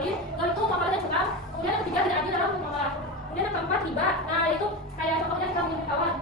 zalim, itu muamalah yang suka. Kemudian yang ketiga tidak adil dalam muamalah. Kemudian yang keempat riba. Nah itu kayak contohnya kita punya kawan,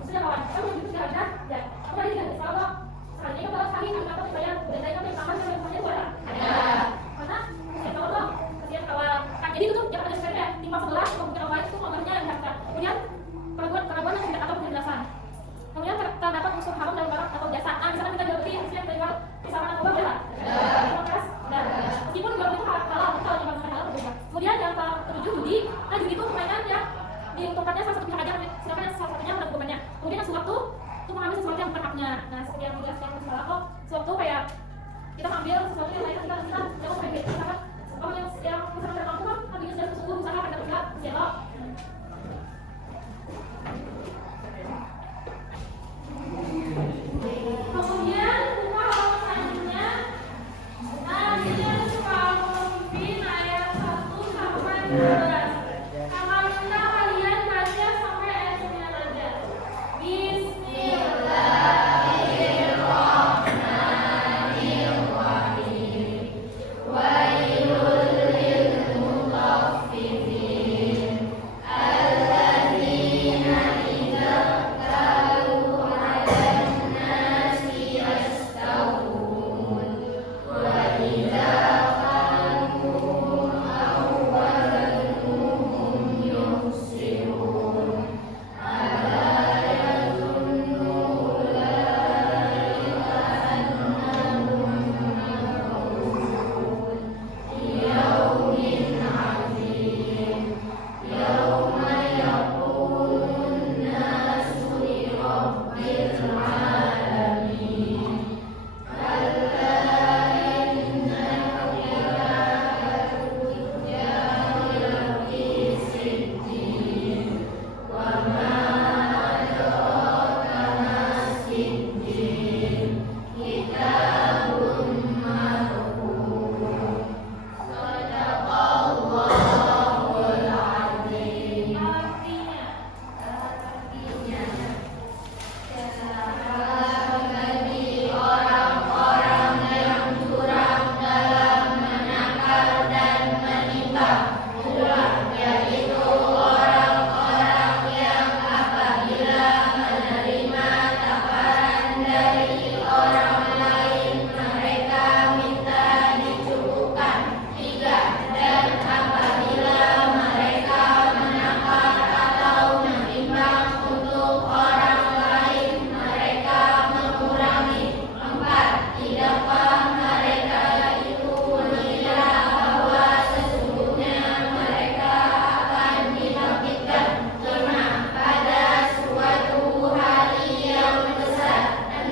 misalnya kawan, kamu itu sudah ada, ya, aku tadi tidak bisa kok. Sekarang ini kalau sekali kami dapat supaya berita yang pertama yang semuanya itu ada. Karena saya tahu loh, kasihan kawan. Nah jadi itu tuh jangan ada sebenarnya timbang sebelah, kemudian kawan itu muamalahnya yang harga. Kemudian keraguan yang tidak atau penjelasan. Kemudian terdapat unsur haram dalam barang atau jasa. Nah misalkan kita jual beli hasil yang terjual misalkan narkoba boleh nggak? Meskipun jual beli itu halal, kalau jual beli halal berbeda. Kemudian yang ketujuh judi. Nah judi itu permainan yang diuntungkannya salah satu pihak aja, silakan yang salah satunya menentukannya. Kemudian yang suatu itu mengambil sesuatu yang bukan haknya. Nah seperti yang dijelaskan masalah kok suatu kayak kita mengambil sesuatu yang lain kita jangan pengen misalkan kalau yang misalkan dari kamu kan ambilnya dari sesungguh usaha pada pihak jelok. Kemudian buka halaman selanjutnya. Nah ini ada suka memimpin ayat 1 sampai 12. Kakak minta kalian baca sampai ayat 9 aja. Bismillahirrahmanirrahim. Wailul lil mutaffifin alladzina idza qalu 'alan nasi yastawun wa idza qaluhum aw wazanuhum yukhsirun ala yazunnu ulaika annahum mab'utsun liyaumin 'adzim yauma yaqulun nasu li rabbil 'alamin kalla innal qiyamata tujadilu fi sijjin wa ma adraka ma sijjin kitabun marqum sadaqallahul azim. Artinya bagi orang-orang yang curang dalam menakal dan menimbang, itulah yaitu orang-orang yang apabila menerima tawaran dari orang lain mereka minta dicukupkan. 3. Dan apabila mereka menakal atau menimbang untuk orang lain mereka mengurangi. 4. Tidakkah mereka itu mengira bahwa sesungguhnya mereka akan dibangkitkan? 5. Pada suatu hari yang besar.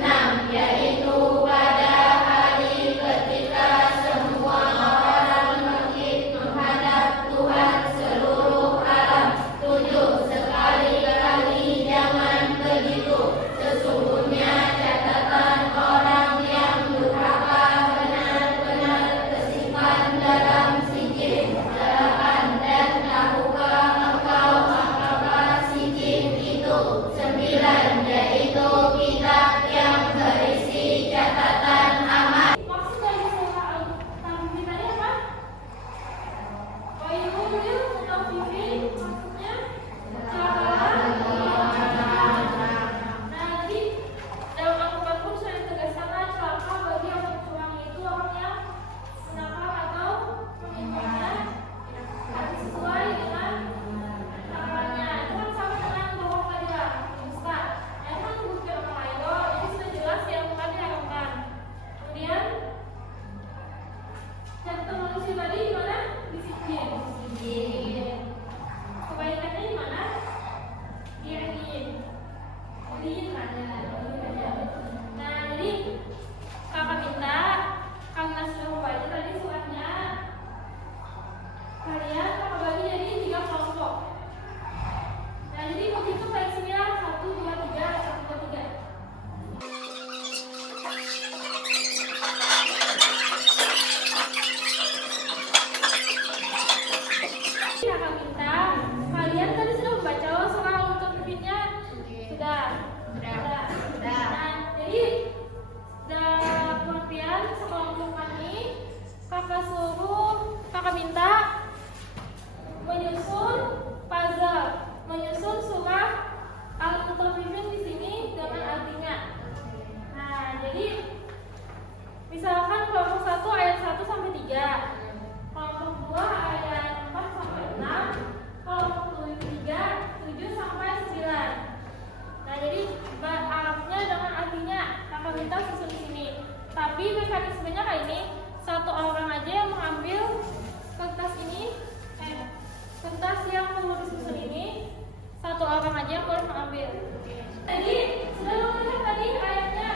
6. Yaitu pada hari ketika semua orang bangkit menghadap Tuhan seluruh alam. 7. Sekali-kali jangan begitu. Sesungguhnya catatan orang yang durhaka benar-benar tersimpan dalam sijil. 8. Dan tahukah engkau apakah sijil itu? 9. Yaitu kitab yang berisi catatan amal. Maksud dari surah Al-Takwir tadi apa? Wailul lil mutaffifin, maksudnya celakalah. Nah jadi dalam Al-Quran pun sudah ditegaskan celaka bagi orang curang itu orang yang menakal atau menimbangnya sesuai dengan takarannya. Itu kan sama dengan bohong tadi ya, dusta. Ya itu kan menyebutkan orang lain loh, jadi sudah jelas yang bukan diharamkan. Kemudian catatan manusia tadi di mana? Di sijil. Kebaikannya di mana? Di ilin. Ilin ada. Nah jadi kakak minta karena sudah membaca tadi suratnya, kalian kakak bagi jadi 3 kelompok. Nah jadi begitu baik sembilan 1, 2, 3, 1, 2, 3. Kakak minta kalian tadi sudah membaca surah Al-Mutaffifin-nya? Sudah. Nah, jadi pengertian mekanismenya kayak ini, satu orang aja yang mengambil kertas ini, kertas yang mengurus susun ini, satu orang aja yang boleh mengambil. Tadi sudah melihat tadi ayatnya,